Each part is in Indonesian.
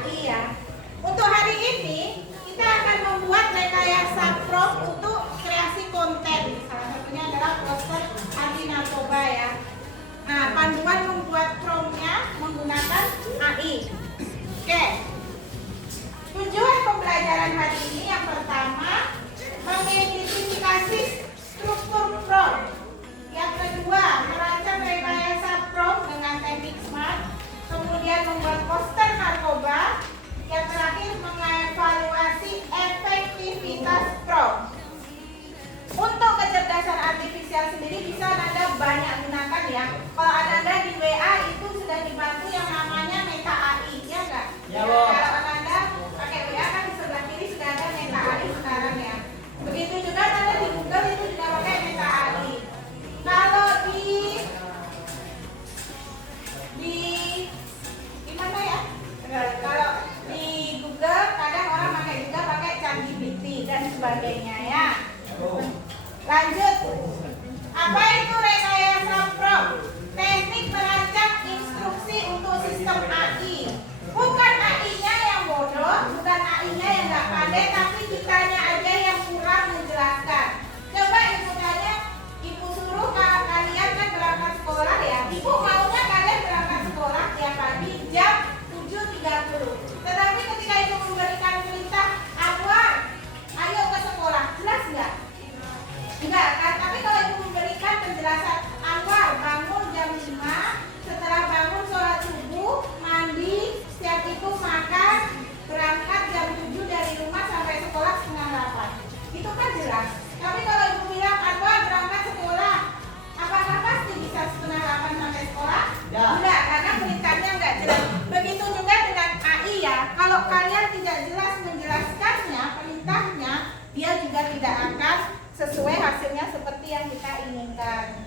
AI ya. Untuk hari ini kita akan membuat rekayasa prompt untuk kreasi konten. Salah satunya adalah poster anti narkoba ya. Nah, panduan membuat promptnya menggunakan AI. Oke. Tujuan pembelajaran hari ini yang pertama mengidentifikasi struktur prompt. Yang kedua, merancang rekayasa prompt dengan teknik SMART. Kemudian membuat poster narkoba. Yang terakhir, mengevaluasi efektivitas prompt. Untuk kecerdasan artifisial sendiri bisa Anda banyak gunakan ya. Kalau Anda di WA itu sudah dibantu yang namanya Meta AI, ya enggak? Ya, Bu. Kalau Anda pakai WA kan di sebelah kiri sudah ada Meta AI sekarang ya. Begitu juga Anda di Google itu juga pakai Meta AI. Kalau di mana ya? Kalau di Google kadang orang pakai ChatGPT dan sebagainya ya. Lanjut. Apa itu rekayasa prompt? Teknik merancang instruksi untuk sistem AI. Bukan AI-nya yang bodoh, bukan AI-nya yang nggak pandai, tapi kitanya aja yang kurang menjelaskan. Coba ibu tanya, ibu suruh kalian kan berangkat sekolah ya. Ibu maunya kalian berangkat sekolah tiap pagi jam 7.30. Tetapi ketika ibu memberikan perintah, Anwar, ayo ke sekolah, jelas nggak? Enggak kan? Tapi kalau ibu memberikan penjelasan, Anwar bangun jam 5, setelah bangun sholat subuh, mandi, siap itu makan, berangkat jam 7 dari rumah sampai sekolah setengah 8. Itu kan jelas. Tapi kalau ibu bilang, Anwar berangkat sekolah, apakah pasti bisa setengah 8 sampai sekolah? Ya. Enggak, karena perintahnya enggak jelas. Begitu juga dengan AI ya. Kalau kalian tidak jelas menjelaskannya, perintahnya, dia juga tidak akan sesuai hasilnya seperti yang kita inginkan.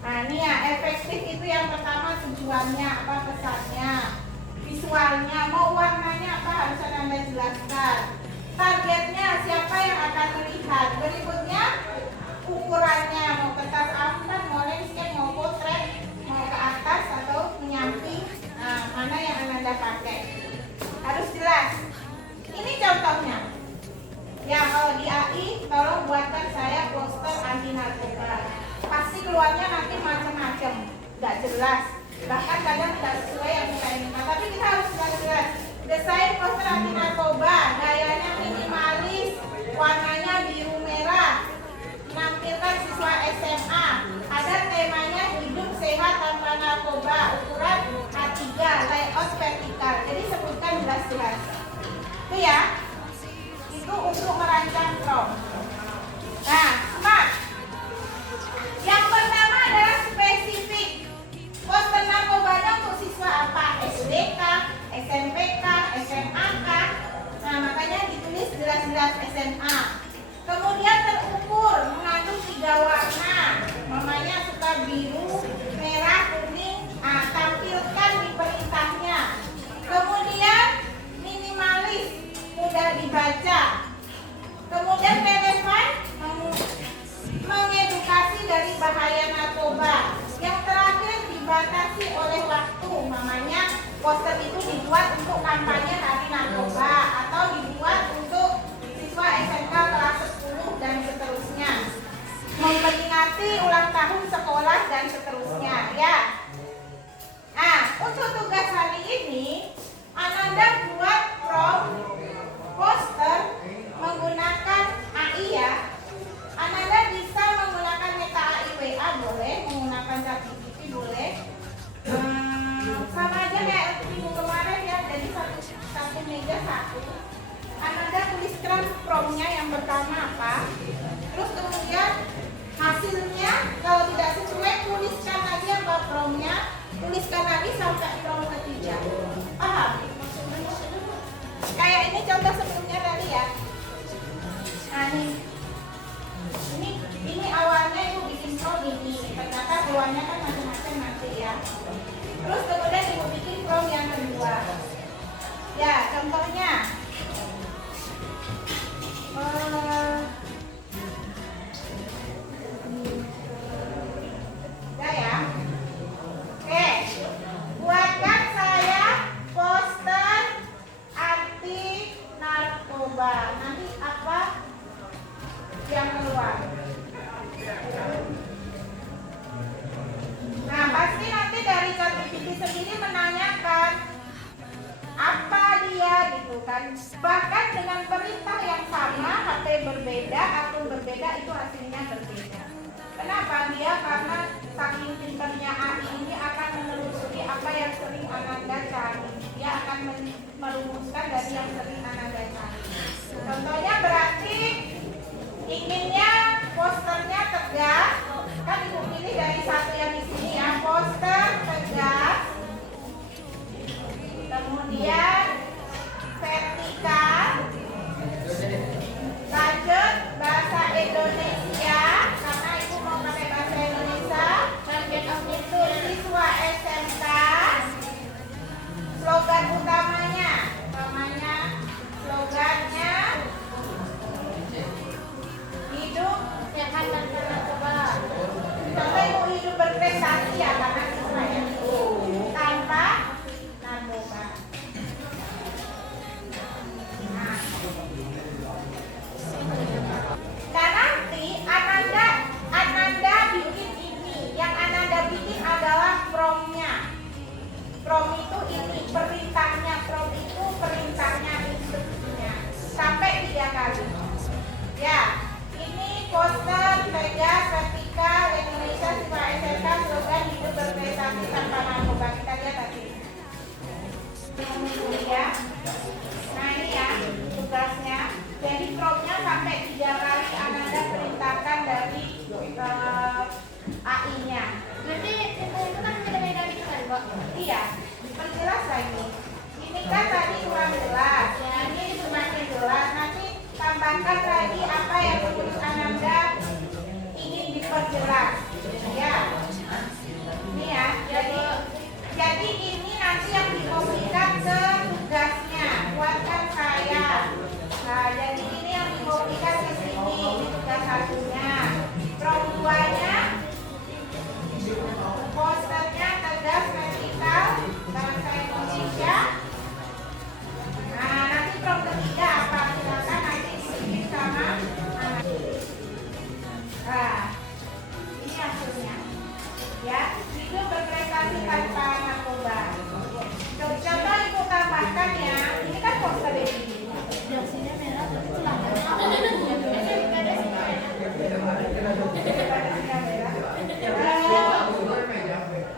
Nah ini ya, efektif itu yang pertama tujuannya, apa pesannya, visualnya, mau warnanya apa harus Anda jelaskan, targetnya siapa yang akan melihat, berikutnya ukurannya, mau kertas A4, mau landscape, mau potret, mau ke atas atau menyamping, nah, mana yang Anda pakai harus jelas. Ini contohnya. Ya kalau di AI, tolong buatkan saya poster anti narkoba. Pasti keluarnya nanti macam-macam, nggak jelas. Bahkan kadang tidak sesuai yang kita inginkan. Tapi kita harus jelas. Desain poster anti narkoba, gayanya minimalis, warnanya biru merah, menampilkan siswa SMA. Ada temanya hidup sehat tanpa narkoba, ukuran A3, layout vertikal. Jadi sebutkan jelas-jelas. Itu ya. Itu untuk merancang prompt. Nah, SMART. Yang pertama adalah spesifik. Poster narkobanya untuk siswa apa? SDK, SMPK, SMAK. Nah, makanya ditulis jelas-jelas SMA. Kemudian terukur, mengandung 3 warna. Mamanya suka biru, merah, kuning. Nah, tampilkan di perintahnya. Kemudian minimalis, mudah dibaca. Kemudian relevan, mengedukasi dari bahaya narkoba. Yang terakhir dibatasi oleh waktu. Namanya poster itu dibuat untuk kampanye hari narkoba atau dibuat untuk siswa SMK kelas 10 dan seterusnya. Memperingati ulang tahun sekolah dan seterusnya ya. Nah, untuk tugas hari ini Ananda buat prompt poster menggunakan AI ya. Ananda bisa menggunakan Meta AI WA boleh, menggunakan ChatGPT boleh. Sama aja kayak minggu kemarin ya, jadi satu meja satu. Ananda tuliskan promptnya yang pertama apa, terus kemudian hasilnya kalau tidak sesuai tuliskan lagi apa promptnya, tuliskan lagi sampai prompt ketiga. Paham? Kayak ini contoh sebelumnya tadi ya. Nah ini awalnya ibu bikin prompt ini, ternyata keluarnya kan macam-macam nanti ya. Terus kemudian ibu bikin prompt yang kedua. Ya contohnya. Ya. Oke. Buatkan saya poster Bahkan dengan perintah yang sama, HP berbeda, akun berbeda, itu hasilnya berbeda. Kenapa? Dia karena saking pinternya AI ini akan menelusuri apa yang sering Ananda cari. Dia akan merumuskan dari yang sering Ananda cari. Contohnya berarti inginnya posternya tegas, kan ibu pilih dari satu yang di sini ya, poster tegas, kemudian vertikal, lanjut bahasa Indonesia karena ibu mau pakai bahasa Indonesia, itu siswa SMK, slogan utamanya slogannya hidup sehat tanpa narkoba. Contoh ibu hidup berprestasi ya karena siswa ya, tanpa narkoba. Nah nanti Ananda bikin ini. Yang Ananda bikin adalah promnya. Prom itu ini perintahnya. Prom itu perintahnya, instruksinya. Sampai 3 kali. Ya, ini poster tegas vertikal Indonesia siswa SMK slogan hidup berprestasi tanpa narkoba. Kita lihat tadi. Ya. Nah ini ya tugasnya. Jadi promnya sampai 3 kali Ananda perintahkan dari AI-nya. Berarti info itu kan beda-beda gitu kan, Mbak? Iya, perjelas lagi. Ini kan tadi kurang jelas, ini semakin jelas. Nanti tambahkan lagi apa yang menurut Ananda ingin diperjelas. Ya, ini ya. Jadi ini nanti yang dikopikan ke tugasnya. Buatkan saya. Nah, jadi ini yang dikopikan ke sini. Ini tugas satunya. Prom 2-nya. Posternya tegas vertikal bahasa Indonesia. Nah nanti prom ketiga apa? Silakan nanti dibikin sama. Nah ini hasilnya. Ya, hidup berprestasi tanpa narkoba. Contoh ibu tambahkan ya. Ini kan poster ini. Dosinya merah tapi celana.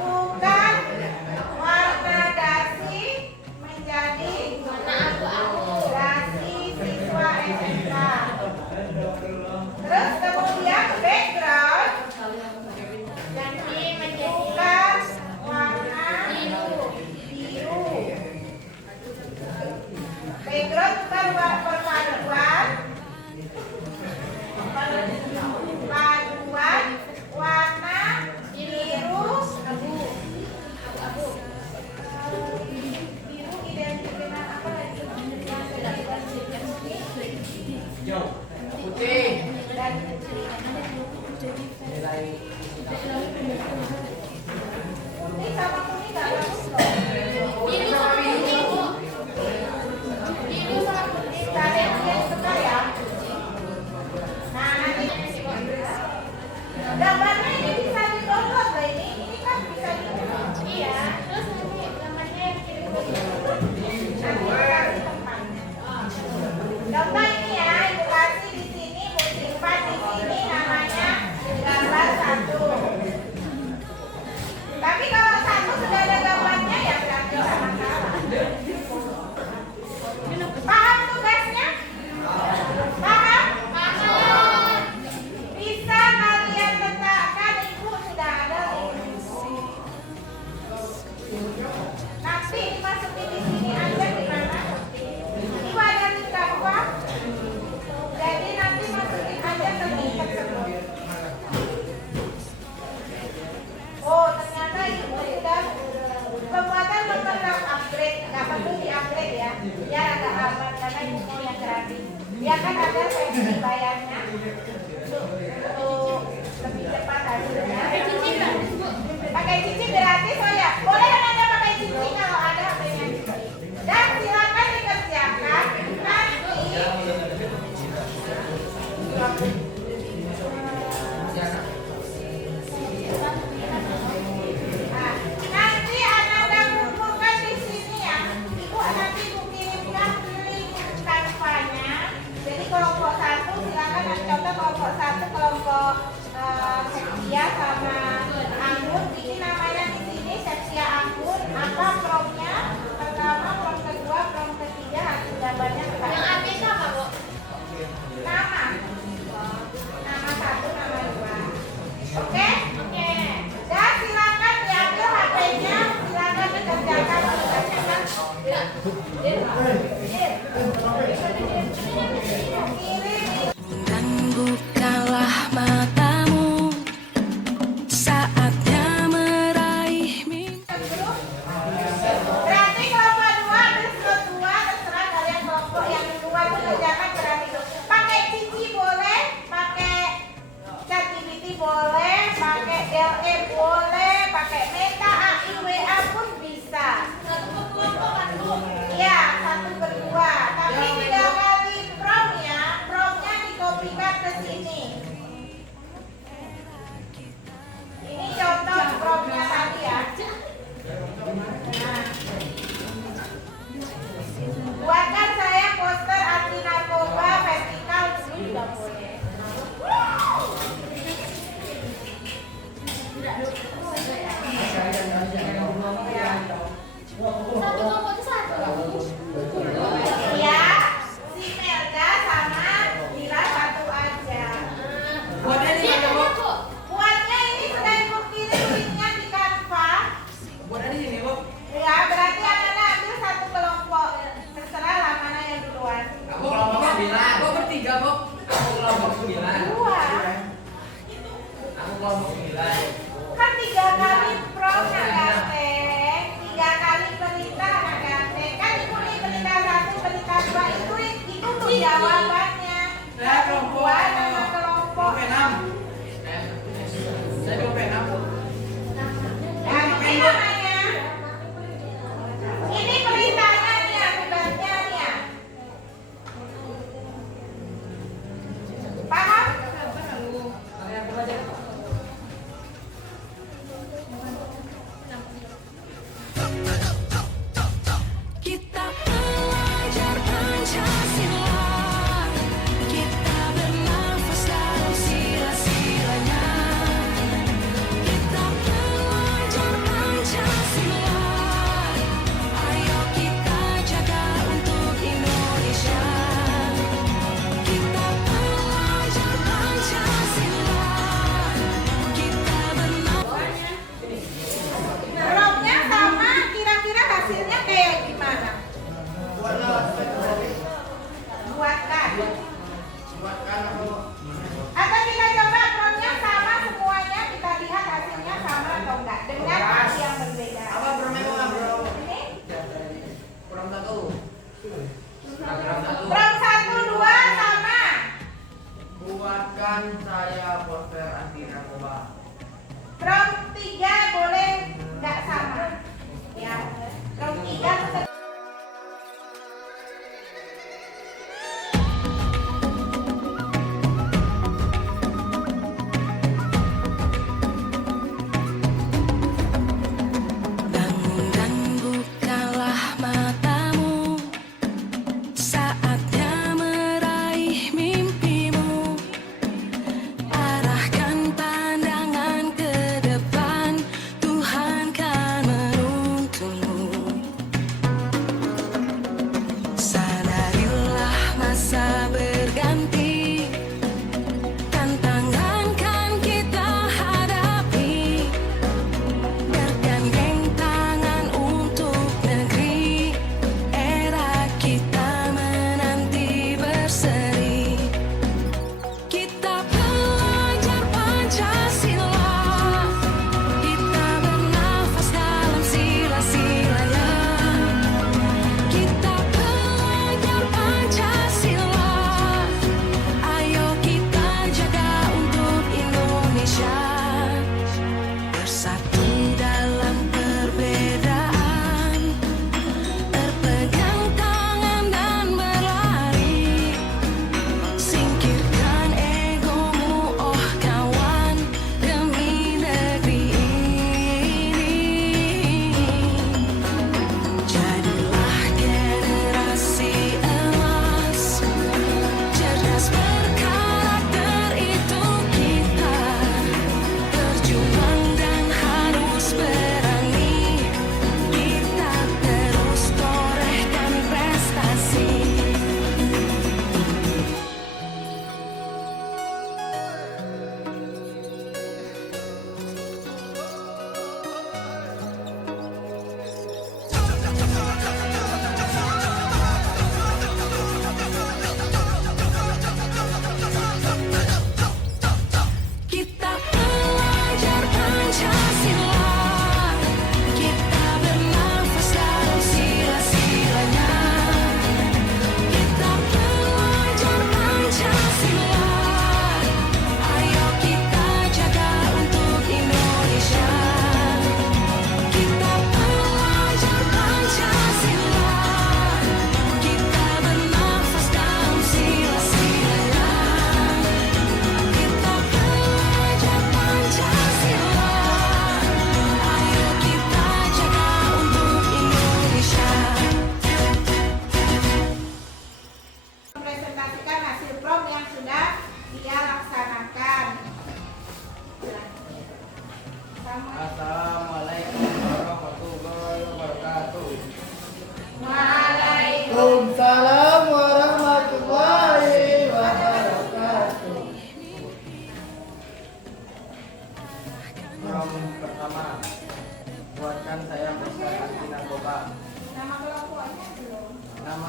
Bukan warna dasi menjadi Warna abu-abu. dasi siswa SMK. Terus kemudian background Ganti menjadi bukan warna biru. Background bukan perpaduan warna biru Abu-abu. biru identik dengan apa lagi? Putih. Dan putih sama kuning nggak bagus loh. Biru sama putih, Bu. Biru sama putih kalian yang suka ya. Nah nanti gambarnya ini bisa di-download loh ini. Ini kan bisa di-download. Iya. Terus nanti gambarnya yang kirim ke Contoh ini ya, ibu kasih di sini, ibu simpan di sini namanya gambar 1. Tapi kalau 1 sudah ada gambarnya ya berarti nggak masalah. Paham tugasnya? Paham? Paham. Bisa kalian letakkan, ibu sudah ada link. Nanti dimasukin di sini aja di mana? Ibu ada link apa? Jadi nanti masukin aja ke link tersebut. Oh ternyata ibu sudah pembuatan memperlap upgrade, nggak perlu di-upgrade ya. Biar agak aman karena ibu mau yang gratis. Dia kan ada versi bayarnya untuk lebih cepat hasilnya. Cincin gratis, Bu. Pakai cincin gratis oh ya. Boleh kan Anda pakai cincin kalau ada HP-nya. Dan silakan dikerjakan nanti. Nah, nanti Ananda kumpulkan di sini ya. Ibu nanti ibu kirimkan link Dan bukalah matamu, saatnya meraih mimpi. Berarti kelompok 2 terus kelompok 2 terserah kalian kelompok yang kedua itu jangan berani itu. Pakai Cici boleh, pakai ChatGPT boleh, pakai LE boleh, pakai Meta, AI, WA pun bisa. Iya, 1 per 2. Tapi tidak kali promnya dikopikan ke sini.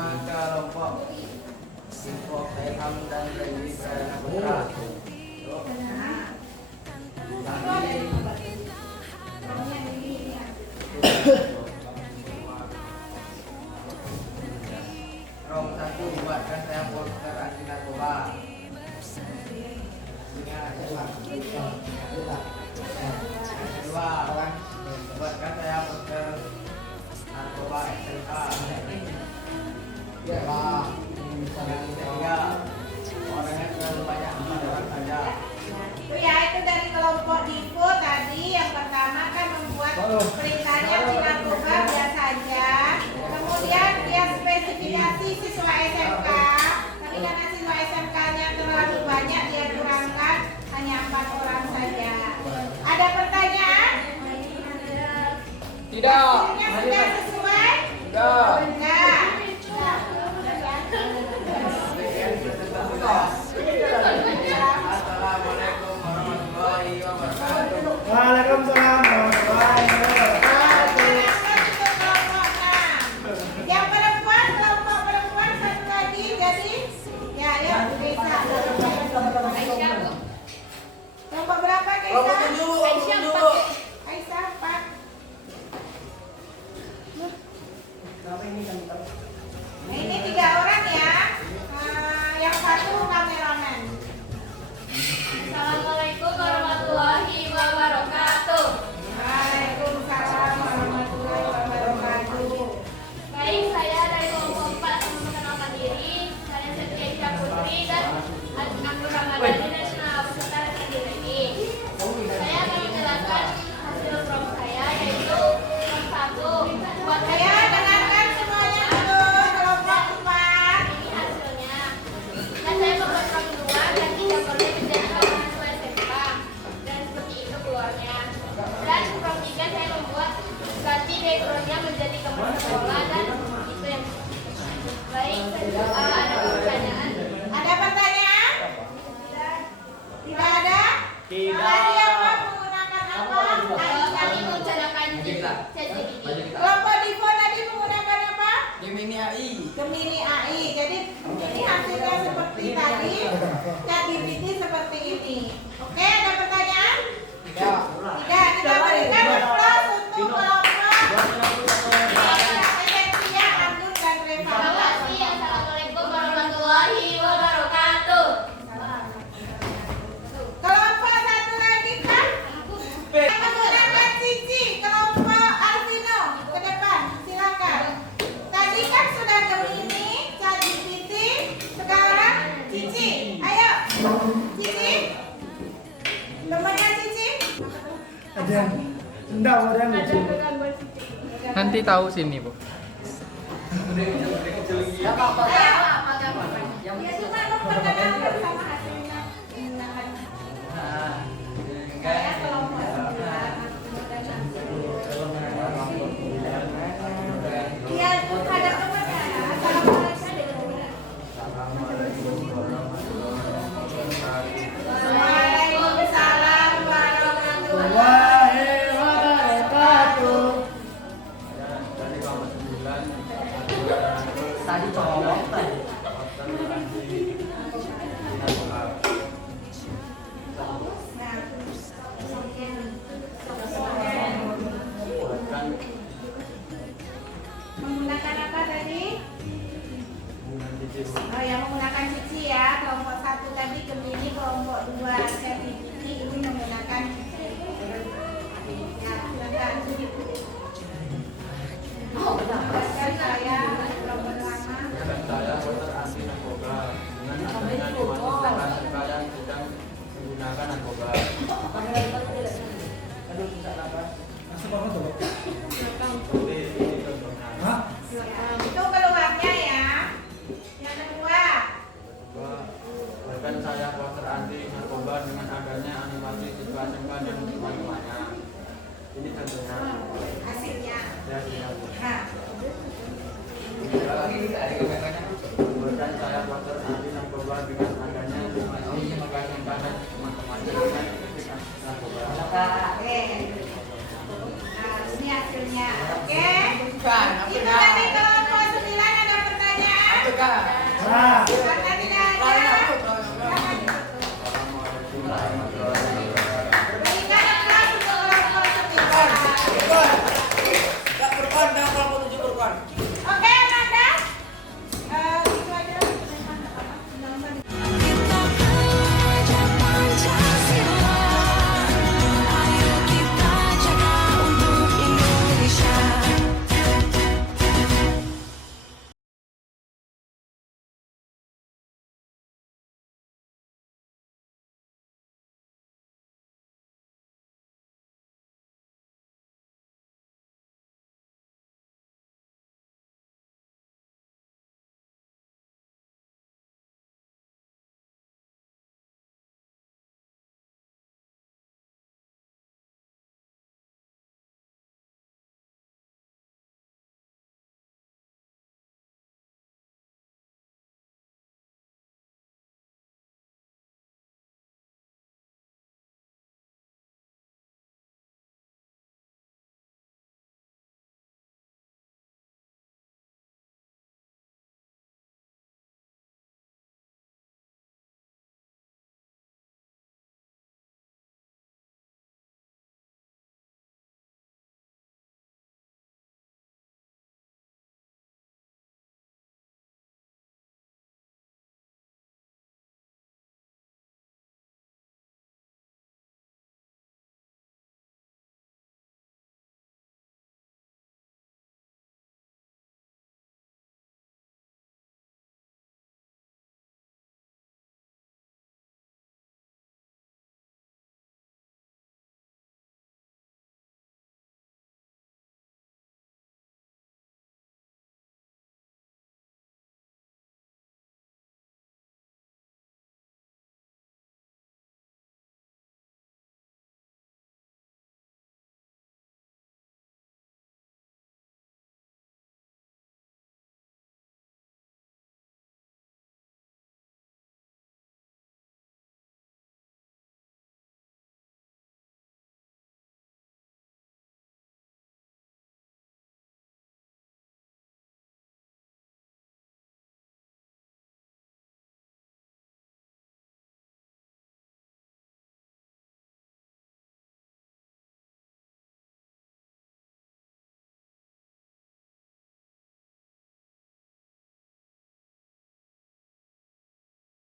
nama kelompok Info Ilham dan Dewi Pradana Putra. Rom 1 buatkan saya poster anti narkoba. Kedua, buatkan saya poster narkoba SLK. Yang ketiga, orangnya terlalu banyak, 4 orang saja. Itu ya, itu dari kelompok Divo tadi. Yang pertama kan membuat perintahnya di narkoba biasa aja. Kemudian dia spesifikasi siswa SMK. Tapi karena siswa SMK-nya terlalu banyak, dia kurangkan hanya 4 orang saja. Ada pertanyaan? Tidak. Hasilnya sudah sesuai? Tidak. Enggak. Assalamualaikum warahmatullahi wabarakatuh. Waalaikumsalam warahmatullahi wabarakatuh. Yang perempuan, kelompok perempuan satu lagi, jadi ya Keisa. Aisyah, Bu. Kelompok berapa Keisa? Aisyah 4. Keisa 4. Nah, ini 3 orang ya. Yang satu kameramen. Assalamualaikum warahmatullahi wabarakatuh. Waalaikumsalam warahmatullahi wabarakatuh. Baik, saya dari kelompok 4 akan memperkenalkan diri. Saya Siti Aisyah Putri dan Abdul Ramadhani Nasional beserta rekan diri. Saya akan menjelaskan hasil prom saya, yaitu prom 1 buat Saya dengarkan semuanya dulu. Kelompok 4. ini hasilnya. Dan saya membuat prom 2 dan tidak boleh menjadi kawanan siswa SMK. Dan seperti itu keluarnya. Dan prom 3 saya membuat ganti backgroundnya menjadi kamar sekolah dan itu yang baik. Ada pertanyaan? Ada pertanyaan? Tidak ada? Tidak. Tadi apa? Menggunakan apa? Kami menggunakan ChatGPT. Kelompok Divo tadi menggunakan apa? Gemini AI. Gemini AI. Jadi ini hasilnya seperti tadi. ChatGPT seperti ini. Oke, ada pertanyaan? Tidak. Tidak. Kita berikan aplaus untuk kelompok Esensia, Abdul dan Terima Reva. kasih. Assalamualaikum warahmatullahi wabarakatuh. Kelompok satu lagi kan? Menggunakan Cici. Kelompok Alvino ke depan. Silakan. Tadi kan sudah Gemini, ChatGPT, sekarang Cici. Ayo, Cici. Temannya Cici. Ada yang enggak ada yang lucu. Nanti tahu sini, Bu. Ayo. Ya cuma memperkenalkan sama hasilnya. Saya kelompok 9. Iya, ada temannya ya. Waalaikumsalam warahmatullahi wabarakatuh. Dari kelompok 9. Tadi colok tadi. Menggunakan apa tadi? Oh ya, menggunakan cici ya. Kelompok 1 tadi Gemini, kelompok 2 ChatGPT, ini menggunakan cici. Ya, silakan. Dan saya kelompok lama. Dan saya poster anti narkoba dengan adanya 5 siswa SMK yang sedang menggunakan narkoba. Masuk apa tuh? Ini contohnya. Hah? Itu keluarnya ya. Yang kedua. Bahkan saya poster anti narkoba dengan adanya animasi siswa SMK dan teman-temannya. Ini contohnya. Hasilnya. Ya, siap. Nah, Bahkan saya poster anti narkoba dengan adanya animasi siswa SMK dan teman-temannya dengan narkoba. oke. Nah, ini hasilnya. Oke. Itu tadi kelompok 9 ada pertanyaan? Nah. Karena tidak ada